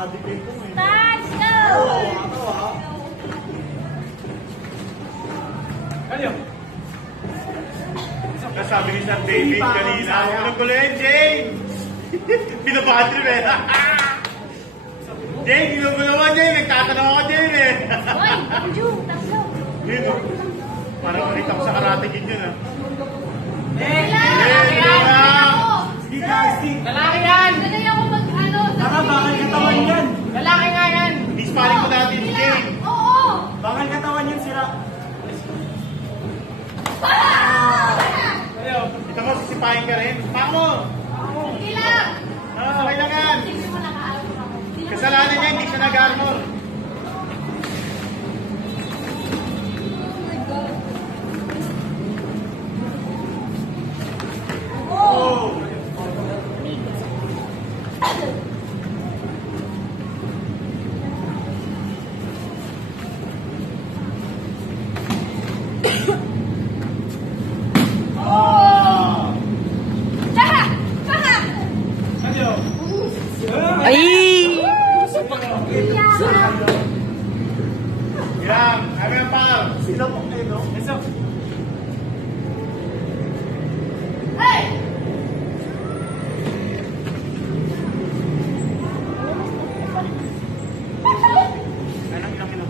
nakadipin ko eh. Touch! Go! Kanyo? Kasabi ni Sir David kanina, anong gulo yan, Jane? Pinabatrip eh. Jane, ginugulo mo, Jane. Nagtatanong ako, Jane eh. Hoy! Anju! Tatlo! Dito. Parang makita ko sa karate kid yun ah. Lalaki yan! Sanay ako mag-ano. Bakal katawan yan. Lalaki nga yan! Dispaling ko natin, Jane. Oo! Bakal katawan yan sila. Dito mo, sisipahin ka rin. Pako! Hindi lang! Okay lang yan. Hindi mo naka-armor ako. Kasalanan niya, hindi siya nag-armor. Oh! Ay! Yan, ano yung pal? Sila po kayo, no? Hey! Ilang minutes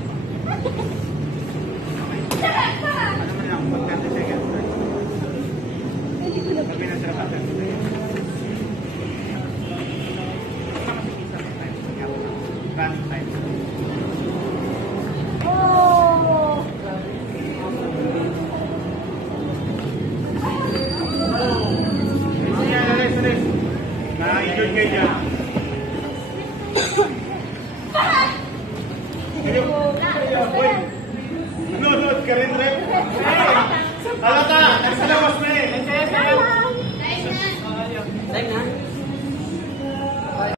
pa? Ano man lang, 30 seconds. Sabi na sila sa 30 seconds. Run time. Oh! Alis. Na-injured kayo dyan. Nanonood ka rin